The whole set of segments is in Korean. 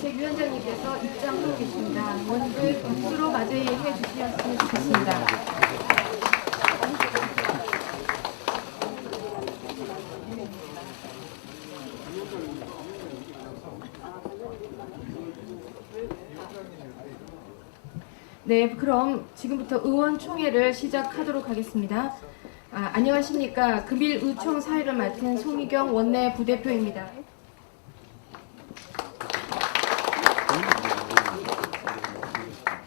비상대책위원장님께서 입장하고 계십니다. 원들 박수로 맞이해 주시었으면 좋겠습니다. 네, 그럼 지금부터 의원총회를 시작하도록 하겠습니다. 안녕하십니까. 금일의총 사회를 맡은 송희경 원내 부대표입니다.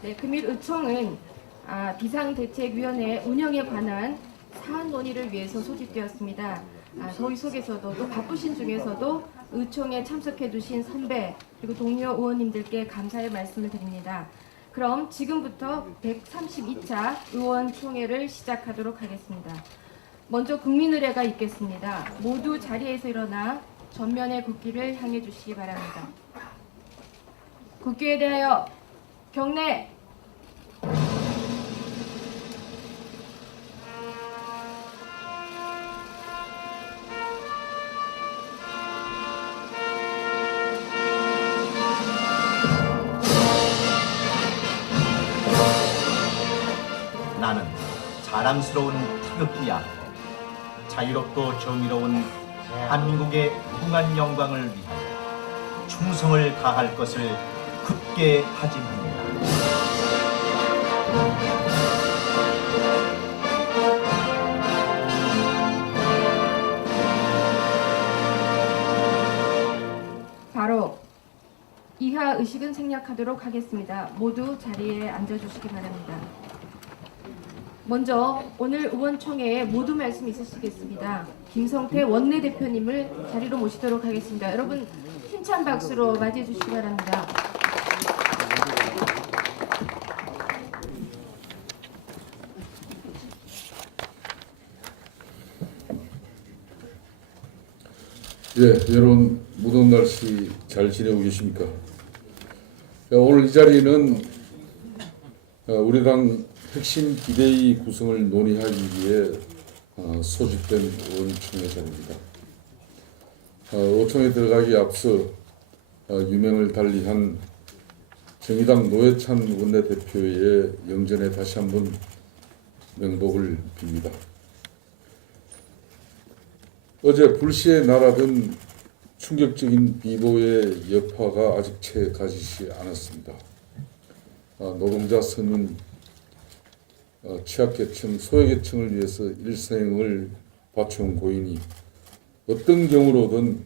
네, 금일의총은 비상대책위원회 운영에 관한 사안 논의를 위해서 소집되었습니다. 저희 속에서도 또 바쁘신 중에서도 의총에 참석해 주신 선배 그리고 동료 의원님들께 감사의 말씀을 드립니다. 그럼 지금부터 132차 의원총회를 시작하도록 하겠습니다. 먼저 국민의례가 있겠습니다. 모두 자리에서 일어나 전면의 국기를 향해 주시기 바랍니다. 국기에 대하여 경례! 나는 자랑스러운 태극기 앞에 자유롭고 정의로운 대한민국의 무궁한 영광을 위하여 충성을 다할 것을 굳게 다짐합니다. 바로 이하 의식은 생략하도록 하겠습니다. 모두 자리에 앉아주시기 바랍니다. 먼저 오늘 의원총회에 모두 말씀 있으시겠습니다. 김성태 원내대표님을 자리로 모시도록 하겠습니다. 여러분 힘찬 박수로 맞이해 주시기 바랍니다. 예, 여러분 무더운 날씨 잘 지내고 계십니까? 오늘 이 자리는 우리 당 핵심 비대위 구성을 논의하기 위해 소집된 의원총회 자리입니다. 의총에 들어가기 앞서 유명을 달리한 정의당 노회찬 원내대표의 영전에 다시 한번 명복을 빕니다. 어제 불시에 날아든 충격적인 비보의 여파가 아직 채 가시지 않았습니다. 노동자 서민 취약계층, 소외계층을 위해서 일생을 바쳐온 고인이 어떤 경우로든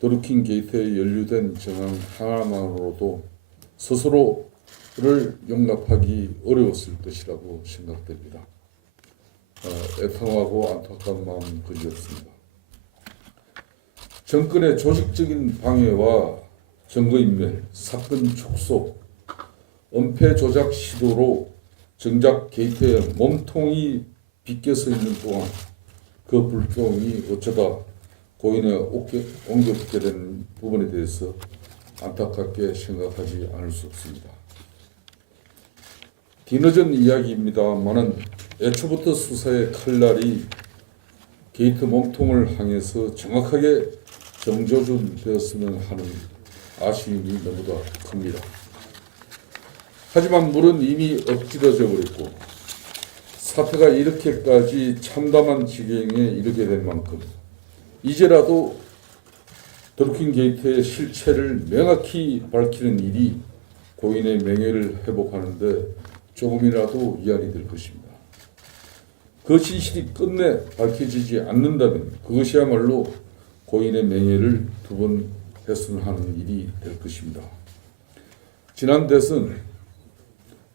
드루킹 게이트에 연루된 정황 하나만으로도 스스로를 용납하기 어려웠을 것이라고 생각됩니다. 애통하고 안타까운 마음 그지없습니다. 정권의 조직적인 방해와 증거인멸, 사건 축소, 은폐 조작 시도로 정작 게이트에 몸통이 비껴서 있는 동안 그 불경이 어쩌다 고인의 옮겨 붙게 된 부분에 대해서 안타깝게 생각하지 않을 수 없습니다. 뒤늦은 이야기입니다만은 애초부터 수사의 칼날이 게이트 몸통을 향해서 정확하게 정조준되었으면 하는 아쉬움이 너무도 큽니다. 하지만 물은 이미 엎질러져 버렸고 사태가 이렇게까지 참담한 지경에 이르게 된 만큼 이제라도 드루킹 게이트의 실체를 명확히 밝히는 일이 고인의 명예를 회복하는 데 조금이라도 위안이 될 것입니다. 그 진실이 끝내 밝혀지지 않는다면 그것이야말로 고인의 명예를 두 번 훼손하는 일이 될 것입니다. 지난 대선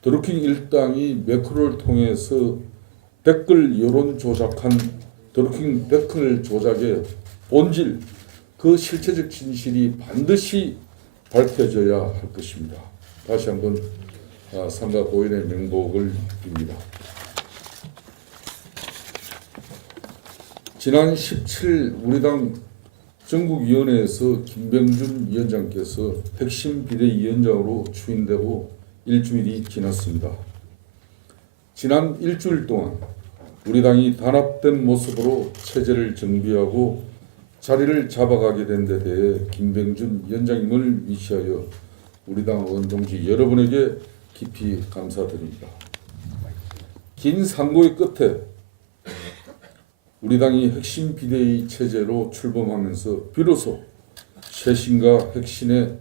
드루킹 일당이 매크로를 통해서 댓글 여론 조작한 드루킹 댓글 조작의 본질, 그 실체적 진실이 반드시 밝혀져야 할 것입니다. 다시 한번 삼가 고인의 명복을 빕니다. 지난 17일 우리 당 전국위원회에서 김병준 위원장께서 핵심 비대위원장으로 추인되고 일주일이 지났습니다. 지난 일주일 동안 우리 당이 단합된 모습으로 체제를 정비하고 자리를 잡아가게 된 데 대해 김병준 위원장님을 위시하여 우리 당 의원 동지 여러분에게 깊이 감사드립니다. 긴 상고의 끝에 우리 당이 핵심 비대위 체제로 출범하면서 비로소 쇄신과 혁신의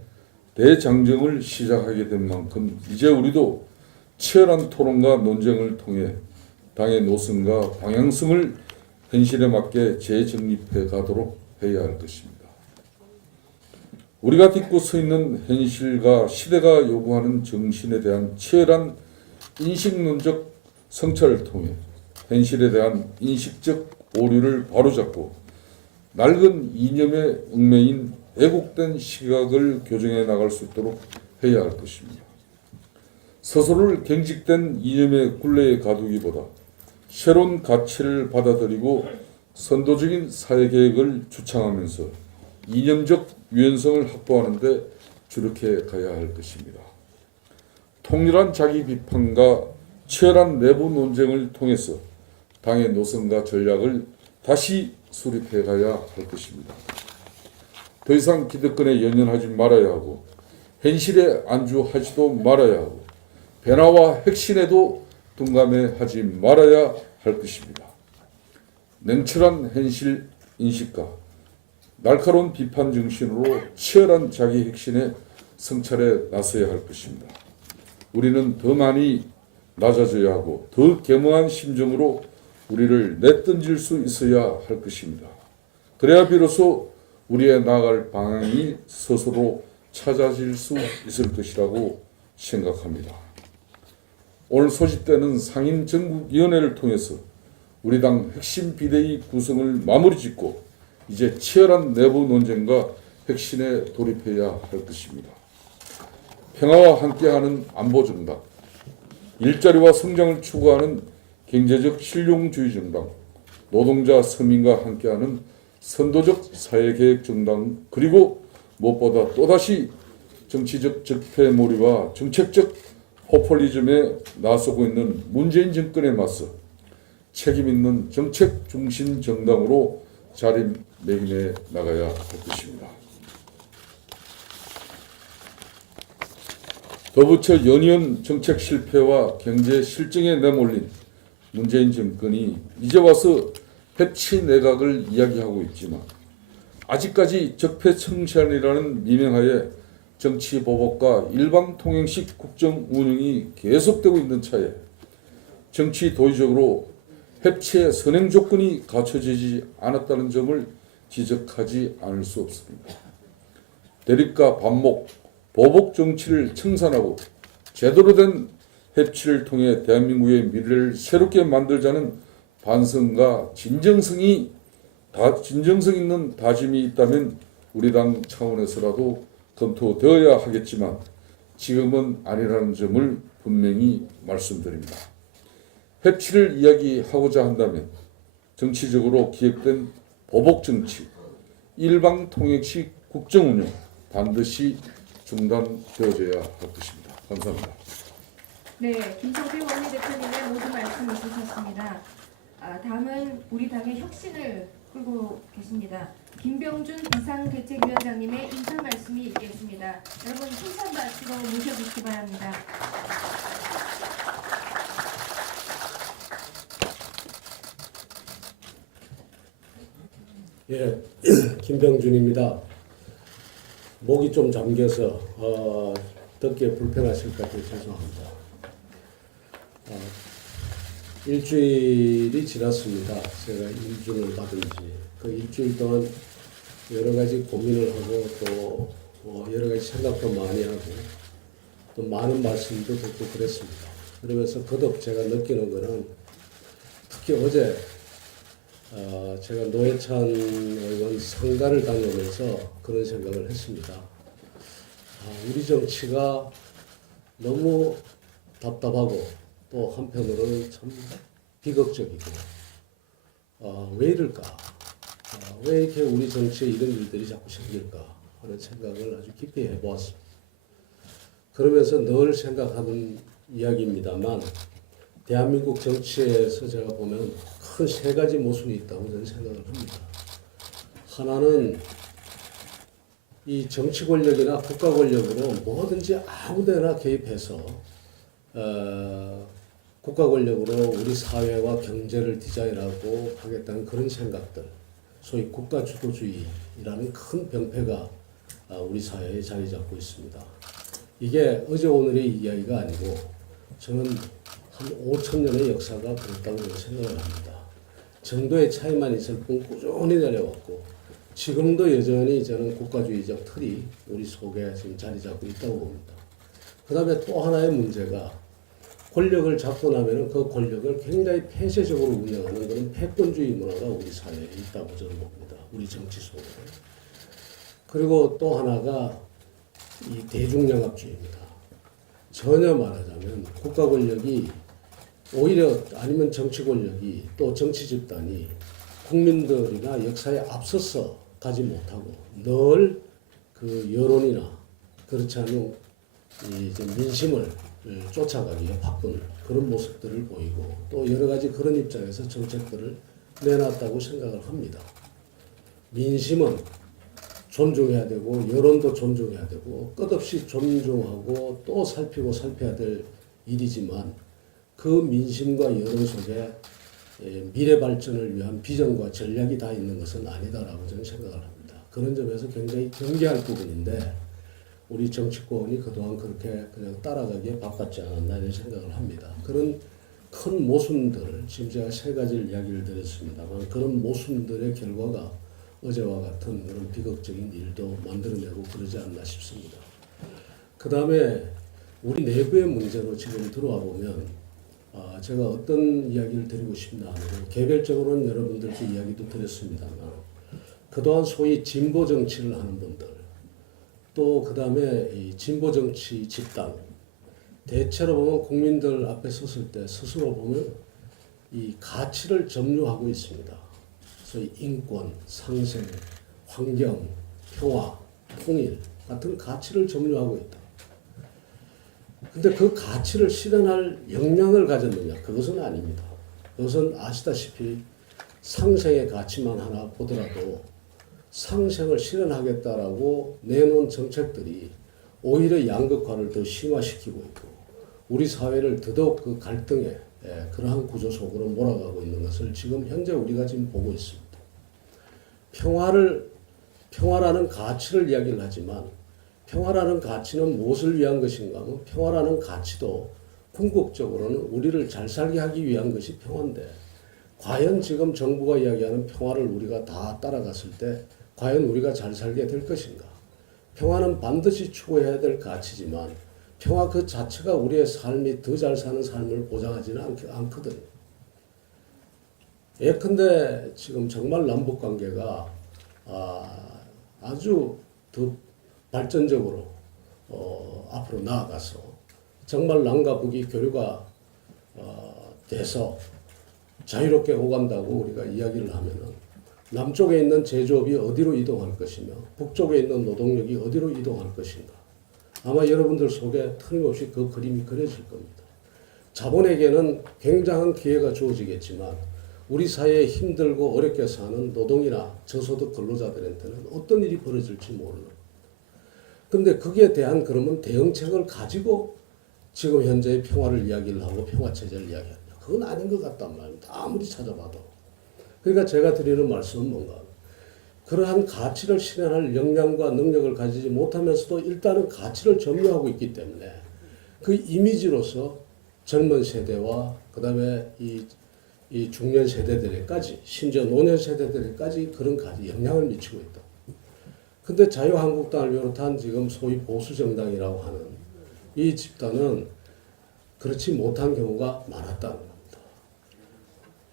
대장정을 시작하게 된 만큼 이제 우리도 치열한 토론과 논쟁을 통해 당의 노선과 방향성을 현실에 맞게 재정립해 가도록 해야 할 것입니다. 우리가 딛고 서 있는 현실과 시대가 요구하는 정신에 대한 치열한 인식론적 성찰을 통해 현실에 대한 인식적 오류를 바로잡고 낡은 이념에 얽매인 왜곡된 시각을 교정해 나갈 수 있도록 해야 할 것입니다. 스스로를 경직된 이념의 굴레에 가두기보다 새로운 가치를 받아들이고 선도적인 사회계획을 주창하면서 이념적 유연성을 확보하는 데 주력해 가야 할 것입니다. 통렬한 자기 비판과 치열한 내부 논쟁을 통해서 당의 노선과 전략을 다시 수립해 가야 할 것입니다. 더 이상 기득권에 연연하지 말아야 하고 현실에 안주하지도 말아야 하고 변화와 혁신에도 둔감해하지 말아야 할 것입니다. 냉철한 현실 인식과 날카로운 비판 정신으로 치열한 자기 혁신의 성찰에 나서야 할 것입니다. 우리는 더 많이 낮아져야 하고 더 겸허한 심정으로 우리를 내던질 수 있어야 할 것입니다. 그래야 비로소 우리의 나아갈 방향이 스스로 찾아질 수 있을 것이라고 생각합니다. 오늘 소집되는 상임전국위원회를 통해서 우리 당 핵심 비대위 구성을 마무리 짓고 이제 치열한 내부 논쟁과 혁신에 돌입해야 할 것입니다. 평화와 함께하는 안보정당, 일자리와 성장을 추구하는 경제적 실용주의 정당, 노동자 서민과 함께하는 선도적 사회계획 정당, 그리고 무엇보다 또다시 정치적 적폐몰이와 정책적 포퓰리즘에 나서고 있는 문재인 정권에 맞서 책임있는 정책 중심 정당으로 자리매김해 나가야 할 것입니다. 더부쳐 연이은 정책 실패와 경제 실정에 내몰린 문재인 정권이 이제 와서 해치 내각을 이야기하고 있지만 아직까지 적폐청산이라는 미명하에 정치 보복과 일방 통행식 국정 운영이 계속되고 있는 차에 정치 도의적으로 해체의 선행 조건이 갖춰지지 않았다는 점을 지적하지 않을 수 없습니다. 대립과 반목, 보복 정치를 청산하고 제대로 된 해치를 통해 대한민국의 미래를 새롭게 만들자는 반성과 진정성 있는 다짐이 있다면 우리 당 차원에서라도 검토되어야 하겠지만 지금은 아니라는 점을 분명히 말씀드립니다. 해치를 이야기하고자 한다면 정치적으로 기획된 보복정치, 일방통행식 국정운영 반드시 중단되어져야 할 것입니다. 감사합니다. 네, 김성태 원내대표님의 모든 말씀 있으셨습니다. 다음은 우리 당의 혁신을 끌고 계십니다. 김병준 비상대책위원장님의 인사 말씀이 있겠습니다. 여러분 칭찬 박수로 모셔주시기 바랍니다. 예, 김병준입니다. 목이 좀 잠겨서 듣기에 불편하실 것 같아서 죄송합니다. 일주일이 지났습니다. 제가 일주를 받은 지. 그 일주일 동안 여러 가지 고민을 하고 또 여러 가지 생각도 많이 하고 또 많은 말씀도 듣고 그랬습니다. 그러면서 거듭 제가 느끼는 것은 특히 어제 제가 노회찬 의원 상가를 다니면서 그런 생각을 했습니다. 우리 정치가 너무 답답하고 또 한편으로는 참 비극적이고 왜 이럴까? 왜 이렇게 우리 정치에 이런 일들이 자꾸 생길까? 하는 생각을 아주 깊이 해보았습니다. 그러면서 늘 생각하는 이야기입니다만 대한민국 정치에서 제가 보면 큰 세 가지 모순이 있다고 저는 생각을 합니다. 하나는 이 정치 권력이나 국가 권력으로 뭐든지 아무데나 개입해서 국가 권력으로 우리 사회와 경제를 디자인하고 하겠다는 그런 생각들, 소위 국가 주도주의라는 큰 병폐가 우리 사회에 자리 잡고 있습니다. 이게 어제 오늘의 이야기가 아니고 저는 한 5천 년의 역사가 그렇다고 생각을 합니다. 정도의 차이만 있을 뿐 꾸준히 내려왔고 지금도 여전히 저는 국가주의적 틀이 우리 속에 지금 자리 잡고 있다고 봅니다. 그 다음에 또 하나의 문제가 권력을 잡고 나면은 그 권력을 굉장히 폐쇄적으로 운영하는 그런 패권주의 문화가 우리 사회에 있다고 저는 봅니다. 우리 정치 속에. 그리고 또 하나가 이 대중영합주의입니다. 전혀 말하자면 국가 권력이 오히려 아니면 정치 권력이 또 정치 집단이 국민들이나 역사에 앞서서 가지 못하고 늘 그 여론이나 그렇지 않은 이제 민심을 쫓아가기에 바쁜 그런 모습들을 보이고 또 여러 가지 그런 입장에서 정책들을 내놨다고 생각을 합니다. 민심은 존중해야 되고 여론도 존중해야 되고 끝없이 존중하고 또 살피고 살펴야 될 일이지만 그 민심과 여론 속에 미래 발전을 위한 비전과 전략이 다 있는 것은 아니다라고 저는 생각을 합니다. 그런 점에서 굉장히 경계할 부분인데 우리 정치권이 그동안 그렇게 그냥 따라가기에 바빴지 않았나 이런 생각을 합니다. 그런 큰 모순들, 지금 제가 3가지를 이야기를 드렸습니다만 그런 모순들의 결과가 어제와 같은 그런 비극적인 일도 만들어내고 그러지 않나 싶습니다. 그 다음에 우리 내부의 문제로 지금 들어와 보면 제가 어떤 이야기를 드리고 싶나 하면 개별적으로는 여러분들께 이야기도 드렸습니다만 그동안 소위 진보 정치를 하는 분들 또 그 다음에 이 진보 정치 집단 대체로 보면 국민들 앞에 섰을 때 스스로 보면 이 가치를 점유하고 있습니다. 소위 인권, 상생, 환경, 평화, 통일 같은 가치를 점유하고 있다. 근데 그 가치를 실현할 역량을 가졌느냐? 그것은 아닙니다. 그것은 아시다시피 상생의 가치만 하나 보더라도 상생을 실현하겠다라고 내놓은 정책들이 오히려 양극화를 더 심화시키고 있고 우리 사회를 더더욱 그 갈등의 그러한 구조 속으로 몰아가고 있는 것을 지금 현재 우리가 지금 보고 있습니다. 평화라는 가치를 이야기를 하지만 평화라는 가치는 무엇을 위한 것인가 하면 평화라는 가치도 궁극적으로는 우리를 잘 살게 하기 위한 것이 평화인데 과연 지금 정부가 이야기하는 평화를 우리가 다 따라갔을 때 과연 우리가 잘 살게 될 것인가? 평화는 반드시 추구해야 될 가치지만 평화 그 자체가 우리의 삶이 더 잘 사는 삶을 보장하지는 않거든요. 예컨대 지금 정말 남북관계가 아주 더 발전적으로 앞으로 나아가서 정말 남과 북이 교류가 돼서 자유롭게 오간다고 우리가 이야기를 하면은 남쪽에 있는 제조업이 어디로 이동할 것이며 북쪽에 있는 노동력이 어디로 이동할 것인가. 아마 여러분들 속에 틀림없이 그 그림이 그려질 겁니다. 자본에게는 굉장한 기회가 주어지겠지만 우리 사회에 힘들고 어렵게 사는 노동이나 저소득 근로자들한테는 어떤 일이 벌어질지 모르는. 근데 거기에 대한 그러면 대응책을 가지고 지금 현재의 평화를 이야기를 하고 평화체제를 이야기하냐. 그건 아닌 것 같단 말입니다. 아무리 찾아봐도. 그러니까 제가 드리는 말씀은 뭔가 그러한 가치를 실현할 역량과 능력을 가지지 못하면서도 일단은 가치를 점유하고 있기 때문에 그 이미지로서 젊은 세대와 그 다음에 이 중년 세대들에까지 심지어 노년 세대들에까지 그런 영향을 미치고 있다. 근데 자유한국당을 비롯한 지금 소위 보수정당이라고 하는 이 집단은 그렇지 못한 경우가 많았다는 겁니다.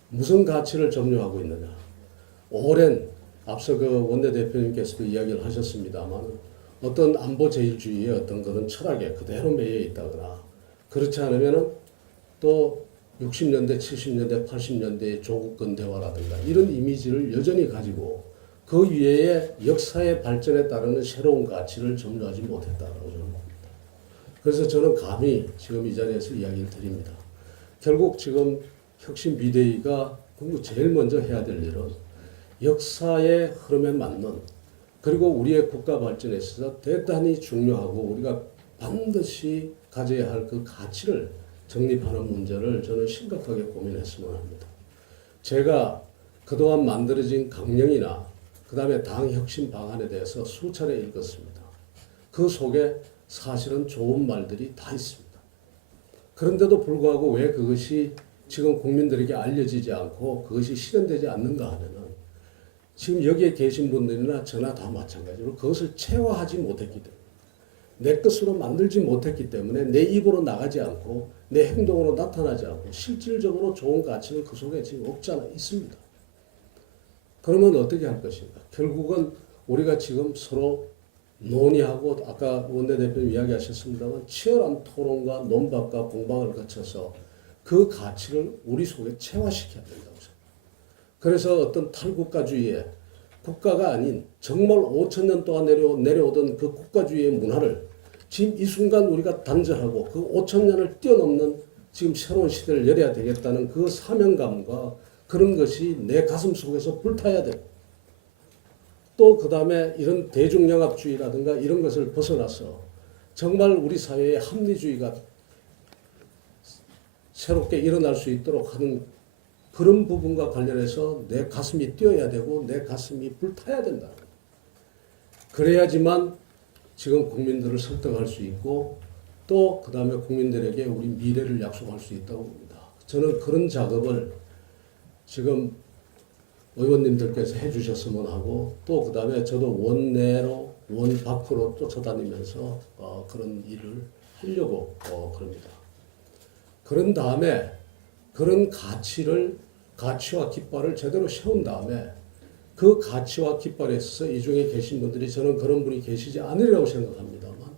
무슨 가치를 점유하고 있느냐. 오랜 앞서 그 원내대표님께서도 이야기를 하셨습니다만 어떤 안보 제일주의의 어떤 그런 철학에 그대로 매여 있다거나 그렇지 않으면은 또 60년대, 70년대, 80년대의 조국 근대화라든가 이런 이미지를 여전히 가지고 그 위에 역사의 발전에 따르는 새로운 가치를 점유하지 못했다라고 저는 봅니다. 그래서 저는 감히 지금 이 자리에서 이야기를 드립니다. 결국 지금 혁신 비대위가 제일 먼저 해야 될 일은 역사의 흐름에 맞는 그리고 우리의 국가 발전에 있어서 대단히 중요하고 우리가 반드시 가져야 할 그 가치를 정립하는 문제를 저는 심각하게 고민했으면 합니다. 제가 그동안 만들어진 강령이나 그 다음에 당 혁신 방안에 대해서 수차례 읽었습니다. 그 속에 사실은 좋은 말들이 다 있습니다. 그런데도 불구하고 왜 그것이 지금 국민들에게 알려지지 않고 그것이 실현되지 않는가 하면은 지금 여기에 계신 분들이나 저나 다 마찬가지로 그것을 체화하지 못했기 때문에 내 것으로 만들지 못했기 때문에 내 입으로 나가지 않고 내 행동으로 나타나지 않고 실질적으로 좋은 가치는 그 속에 지금 없지 않아 있습니다. 그러면 어떻게 할 것인가? 결국은 우리가 지금 서로 논의하고 아까 원내대표님 이야기하셨습니다만 치열한 토론과 논박과 공방을 거쳐서 그 가치를 우리 속에 체화시켜야 된다고 생각합니다. 그래서 어떤 탈국가주의에 국가가 아닌 정말 5,000년 동안 내려오던 그 국가주의의 문화를 지금 이 순간 우리가 단절하고 그 5,000년을 뛰어넘는 지금 새로운 시대를 열어야 되겠다는 그 사명감과 그런 것이 내 가슴 속에서 불타야 되고 또 그 다음에 이런 대중영합주의라든가 이런 것을 벗어나서 정말 우리 사회의 합리주의가 새롭게 일어날 수 있도록 하는 그런 부분과 관련해서 내 가슴이 뛰어야 되고 내 가슴이 불타야 된다. 그래야지만 지금 국민들을 설득할 수 있고 또 그 다음에 국민들에게 우리 미래를 약속할 수 있다고 봅니다. 저는 그런 작업을 지금 의원님들께서 해주셨으면 하고 또 그 다음에 저도 원내로 원 밖으로 쫓아다니면서 그런 일을 하려고 그럽니다. 그런 다음에 그런 가치와 깃발을 제대로 세운 다음에 그 가치와 깃발에 있어서 이 중에 계신 분들이 저는 그런 분이 계시지 않으리라고 생각합니다만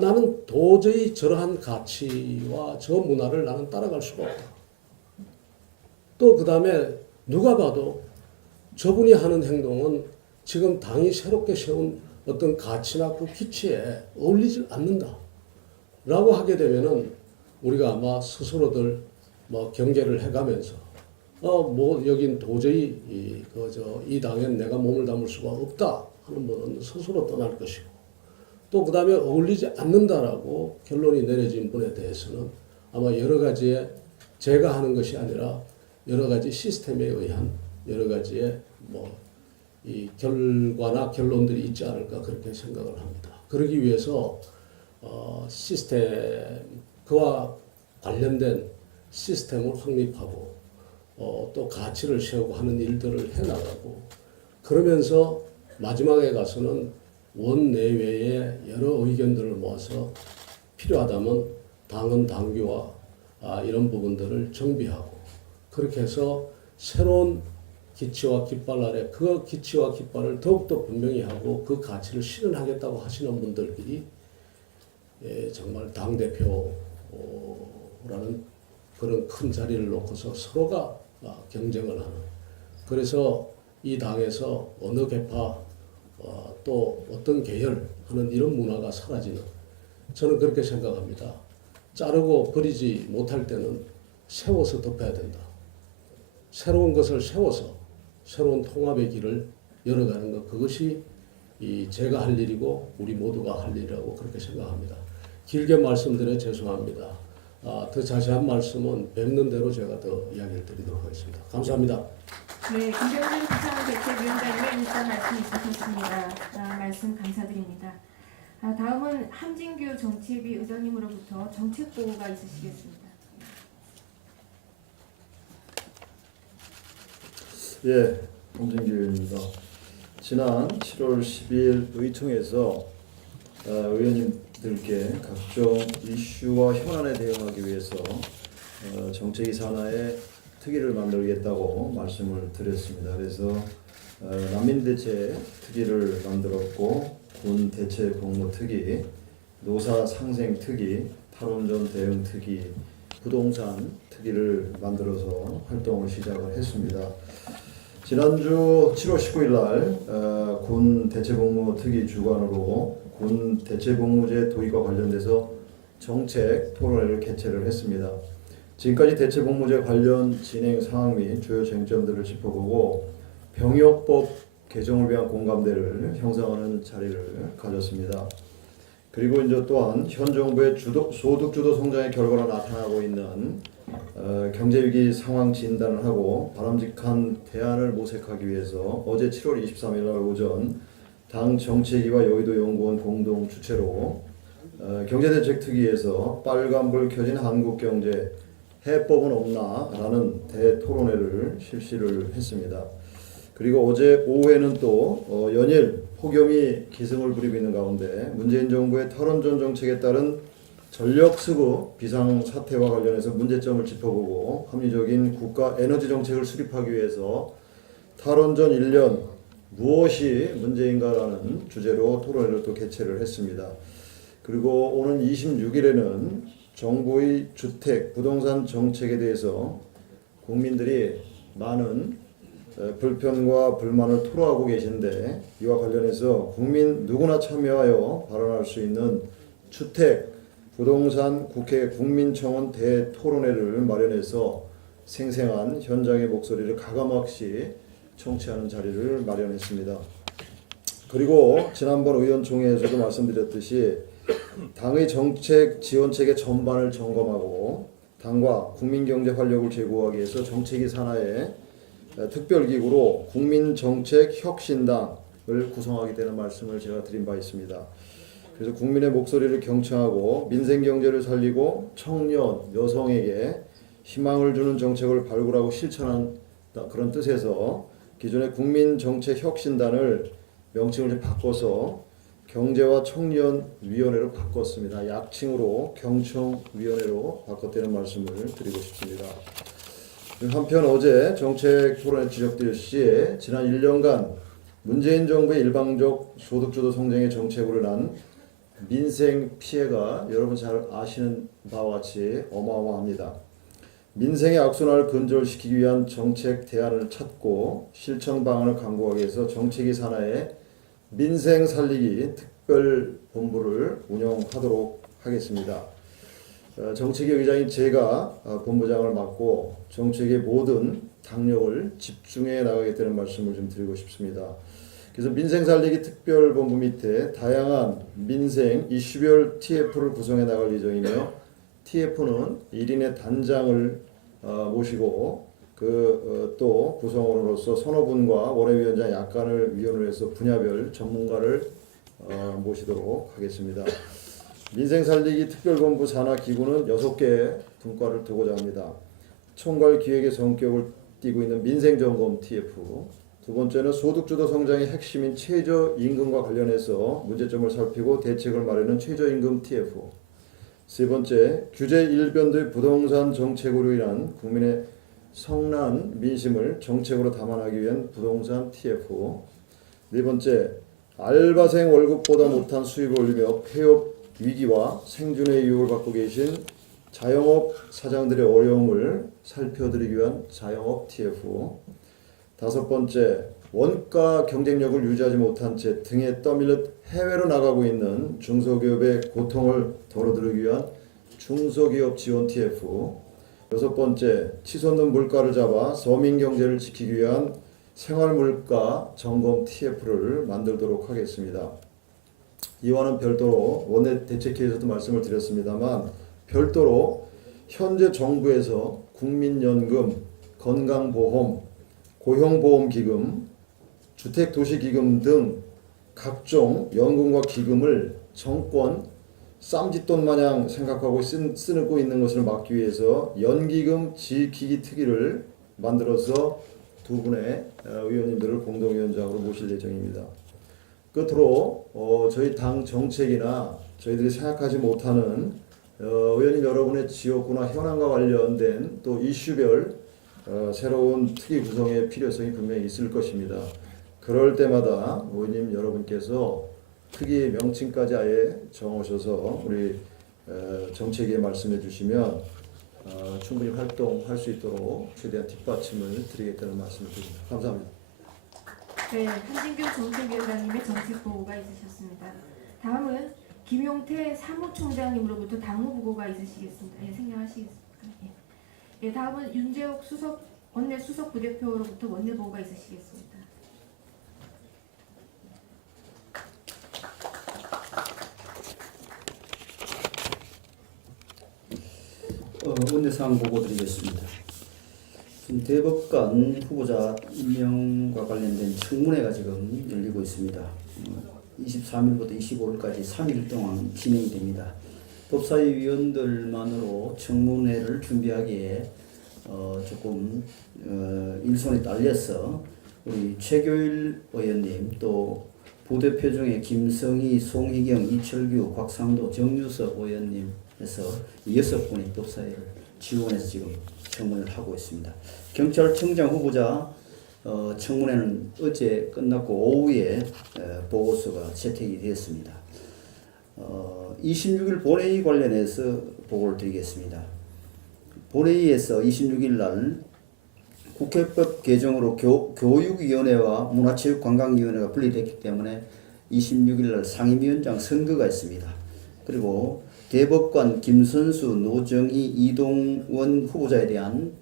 나는 도저히 저러한 가치와 저 문화를 나는 따라갈 수가 없다. 또 그 다음에 누가 봐도 저분이 하는 행동은 지금 당이 새롭게 세운 어떤 가치나 그 기치에 어울리지 않는다. 라고 하게 되면은 우리가 아마 스스로들 경계를 해가면서 여긴 도저히 이 당엔 내가 몸을 담을 수가 없다 하는 분은 스스로 떠날 것이고 또 그 다음에 어울리지 않는다라고 결론이 내려진 분에 대해서는 아마 여러 가지의 제가 하는 것이 아니라 여러 가지 시스템에 의한 여러 가지의 이 결과나 결론들이 있지 않을까 그렇게 생각을 합니다. 그러기 위해서 그와 관련된 시스템을 확립하고 또 가치를 세우고 하는 일들을 해나가고 그러면서 마지막에 가서는 원내외의 여러 의견들을 모아서 필요하다면 당헌 당규와 이런 부분들을 정비하고 그렇게 해서 새로운 기치와 깃발 아래 그 기치와 깃발을 더욱더 분명히 하고 그 가치를 실현하겠다고 하시는 분들끼리 정말 당대표라는 그런 큰 자리를 놓고서 서로가 경쟁을 하는 그래서 이 당에서 어느 계파 또 어떤 계열 하는 이런 문화가 사라지는 저는 그렇게 생각합니다. 자르고 버리지 못할 때는 세워서 덮어야 된다. 새로운 것을 세워서 새로운 통합의 길을 열어가는 것 그것이 제가 할 일이고 우리 모두가 할 일이라고 그렇게 생각합니다. 길게 말씀드려 죄송합니다. 더 자세한 말씀은 뵙는 대로 제가 더 이야기를 드리도록 하겠습니다. 감사합니다. 네, 김병준 비상대책위원장님의 일단 말씀 있으셨습니다. 말씀 감사드립니다. 다음은 함진규 정치위 의장님으로부터 정책 보고가 있으시겠습니다. 예, 함진규입니다. 지난 7월 10일 의총에서 의원님들께 각종 이슈와 현안에 대응하기 위해서 정책위 산하의 특위를 만들겠다고 말씀을 드렸습니다. 그래서 난민대책 특위를 만들었고 군대체복무특위, 노사상생특위, 탈원전 대응특위, 부동산 특위를 만들어서 활동을 시작을 했습니다. 지난주 7월 19일 날 군 대체복무특위 주관으로 군 대체복무제 도입과 관련돼서 정책 토론회를 개최를 했습니다. 지금까지 대체복무제 관련 진행 상황 및 주요 쟁점들을 짚어보고 병역법 개정을 위한 공감대를 형성하는 자리를 가졌습니다. 그리고 이제 또한 현 정부의 소득주도 성장의 결과로 나타나고 있는 경제위기 상황 진단을 하고 바람직한 대안을 모색하기 위해서 어제 7월 23일 날 오전 당 정책위와 여의도 연구원 공동 주최로 경제대책특위에서 빨간불 켜진 한국경제 해법은 없나? 라는 대토론회를 실시를 했습니다. 그리고 어제 오후에는 또 연일 폭염이 기승을 부리고 있는 가운데 문재인 정부의 탈원전 정책에 따른 전력수급 비상사태와 관련해서 문제점을 짚어보고 합리적인 국가 에너지 정책을 수립하기 위해서 탈원전 1년 무엇이 문제인가라는 주제로 토론회를 또 개최를 했습니다. 그리고 오는 26일에는 정부의 주택, 부동산 정책에 대해서 국민들이 많은 불편과 불만을 토로하고 계신데 이와 관련해서 국민 누구나 참여하여 발언할 수 있는 주택, 부동산 국회 국민청원 대토론회를 마련해서 생생한 현장의 목소리를 가감없이 청취하는 자리를 마련했습니다. 그리고 지난번 의원총회에서도 말씀드렸듯이 당의 정책 지원책의 전반을 점검하고 당과 국민경제 활력을 제고하기 위해서 정책위 산하의 특별기구로 국민정책혁신당을 구성하게 되는 말씀을 제가 드린 바 있습니다. 그래서 국민의 목소리를 경청하고 민생경제를 살리고 청년, 여성에게 희망을 주는 정책을 발굴하고 실천한 그런 뜻에서 기존의 국민정책혁신단을 명칭을 좀 바꿔서 경제와 청년위원회로 바꿨습니다. 약칭으로 경청위원회로 바꿨다는 말씀을 드리고 싶습니다. 한편 어제 정책 토론에 지적되었듯이 지난 1년간 문재인 정부의 일방적 소득주도 성장의 정책으로 인한 민생 피해가 여러분 잘 아시는 바와 같이 어마어마합니다. 민생의 악순환을 근절시키기 위한 정책 대안을 찾고 실천 방안을 강구하기 위해서 정책위 산하에 민생 살리기 특별본부를 운영하도록 하겠습니다. 정책위 의장인 제가 본부장을 맡고 정책의 모든 당력을 집중해 나가겠다는 말씀을 좀 드리고 싶습니다. 그래서 민생 살리기 특별본부 밑에 다양한 민생 이슈별 TF를 구성해 나갈 예정이며 TF는 1인의 단장을 모시고 또 구성원으로서 서너 분과 원외위원장 약간을 위원으로 해서 분야별 전문가를 모시도록 하겠습니다. 민생 살리기 특별본부 산하 기구는 6개 분과를 두고자 합니다. 총괄 기획의 성격을 띠고 있는 민생점검 TF, 두 번째는 소득주도 성장의 핵심인 최저임금과 관련해서 문제점을 살피고 대책을 마련하는 최저임금 TF, 세 번째 규제 일변도의 부동산 정책으로 인한 국민의 성난 민심을 정책으로 담아내기 위한 부동산 TF, 네 번째 알바생 월급보다 못한 수입을 올리며 폐업 위기와 생존의 이유를 갖고 계신 자영업 사장들의 어려움을 살펴드리기 위한 자영업 TF, 다섯 번째 원가 경쟁력을 유지하지 못한 채 등에 떠밀려 해외로 나가고 있는 중소기업의 고통을 덜어드리기 위한 중소기업 지원 TF, 여섯 번째 치솟는 물가를 잡아 서민 경제를 지키기 위한 생활물가 점검 TF를 만들도록 하겠습니다. 이와는 별도로 원내 대책회에서도 말씀을 드렸습니다만 별도로 현재 정부에서 국민연금, 건강보험, 고용보험기금, 주택도시기금 등 각종 연금과 기금을 정권 쌈짓돈 마냥 생각하고 쓰고 있는 것을 막기 위해서 연기금 지키기 특위를 만들어서 두 분의 의원님들을 공동위원장으로 모실 예정입니다. 끝으로 저희 당 정책이나 저희들이 생각하지 못하는 의원님 여러분의 지역구나 현안과 관련된 또 이슈별 새로운 특위 구성의 필요성이 분명히 있을 것입니다. 그럴 때마다 의원님 여러분께서 특위 명칭까지 아예 정하셔서 우리 정책위에 말씀해 주시면 충분히 활동할 수 있도록 최대한 뒷받침을 드리겠다는 말씀을 드립니다. 감사합니다. 네, 한진규 정책위원장님의 정책 보고가 있으셨습니다. 다음은 김용태 사무총장님으로부터 당무 보고가 있으시겠습니다. 예, 생략하시겠습니까? 예. 예, 다음은 윤재옥 원내 수석 부대표로부터 원내 보고가 있으시겠습니다. 원내사항 보고 드리겠습니다. 지금 대법관 후보자 임명과 관련된 청문회가 지금 열리고 있습니다. 23일부터 25일까지 3일 동안 진행이 됩니다. 법사위 위원들만으로 청문회를 준비하기에 조금 일손이 딸려서 우리 최교일 의원님 또 부대표 중에 김성희, 송희경, 이철규, 곽상도, 정유섭 의원님에서 6분이 법사위를 지원해서 지금 청문회를 하고 있습니다. 경찰청장 후보자 청문회는 어제 끝났고 오후에 보고서가 채택이 되었습니다. 26일 본회의 관련해서 보고를 드리겠습니다. 본회의에서 26일 날 국회법 개정으로 교육위원회와 문화체육관광위원회가 분리됐기 때문에 26일 날 상임위원장 선거가 있습니다. 그리고 대법관 김선수, 노정희, 이동원 후보자에 대한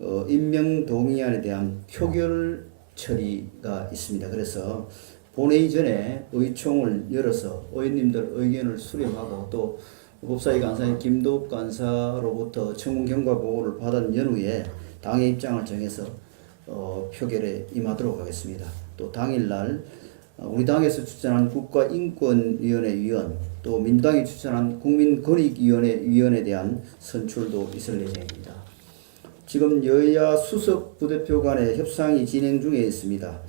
임명동의안에 대한 표결 처리가 있습니다. 그래서 본회의 전에 의총을 열어서 의원님들 의견을 수렴하고 또 법사위 간사인 김도욱 간사로부터 청문 경과 보고를 받은 연후에 당의 입장을 정해서 표결에 임하도록 하겠습니다. 또 당일날 우리 당에서 추천한 국가인권위원회 위원 또 민주당이 추천한 국민권익위원회 위원에 대한 선출도 있을 예정입니다. 지금 여야 수석 부대표 간의 협상이 진행 중에 있습니다.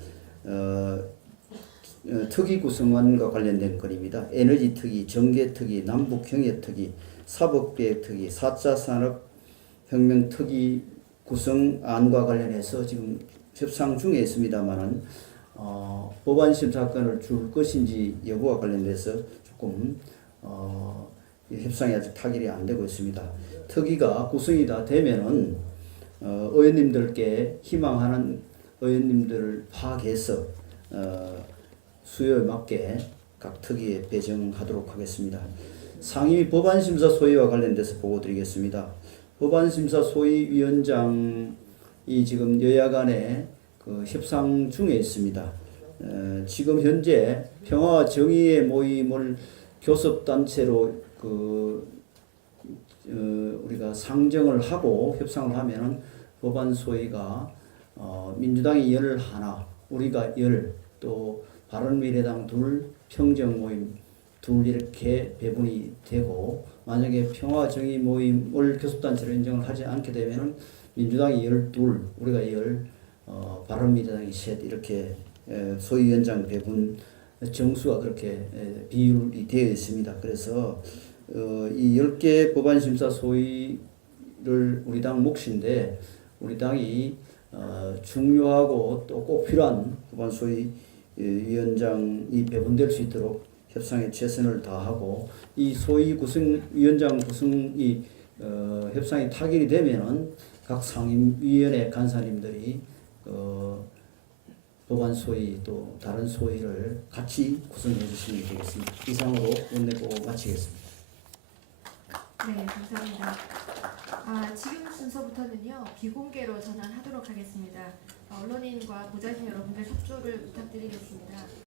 특위 구성안과 관련된 건입니다. 에너지 특위, 정계 특위, 남북 경제 특위, 사법계획 특위, 4차 산업혁명 특위 구성안과 관련해서 지금 협상 중에 있습니다만은 법안심 사건을 줄 것인지 여부와 관련돼서 조금 협상이 아직 타결이 안 되고 있습니다. 특위가 구성이 다 되면은 의원님들께 희망하는 의원님들을 파악해서 수요에 맞게 각 특위에 배정하도록 하겠습니다. 상임위 법안심사 소위와 관련돼서 보고 드리겠습니다. 법안심사 소위위원장이 지금 여야 간에 그 협상 중에 있습니다. 지금 현재 평화와 정의의 모임을 교섭단체로 우리가 상정을 하고 협상을 하면은 법안 소위가 민주당이 11, 우리가 10, 또 바른미래당 2, 평정모임 2 이렇게 배분이 되고 만약에 평화정의 모임을 교섭단체로 인정을 하지 않게 되면은 민주당이 12, 우리가 10, 바른미래당이 3 이렇게 소위원장 배분 정수가 그렇게 비율이 되어 있습니다. 그래서 이 10개 법안심사 소위를 우리 당 몫인데 우리 당이 중요하고 또 꼭 필요한 법안 소위 위원장이 배분될 수 있도록 협상에 최선을 다하고 이 소위 위원장 구성이 협상이 타결이 되면은 각 상임위원회 간사님들이 법안 소위 또 다른 소위를 같이 구성해 주시면 되겠습니다. 이상으로 원내보고 마치겠습니다. 네, 감사합니다. 지금 순서부터는요 비공개로 전환하도록 하겠습니다. 언론인과 보좌진 여러분들 협조를 부탁드리겠습니다.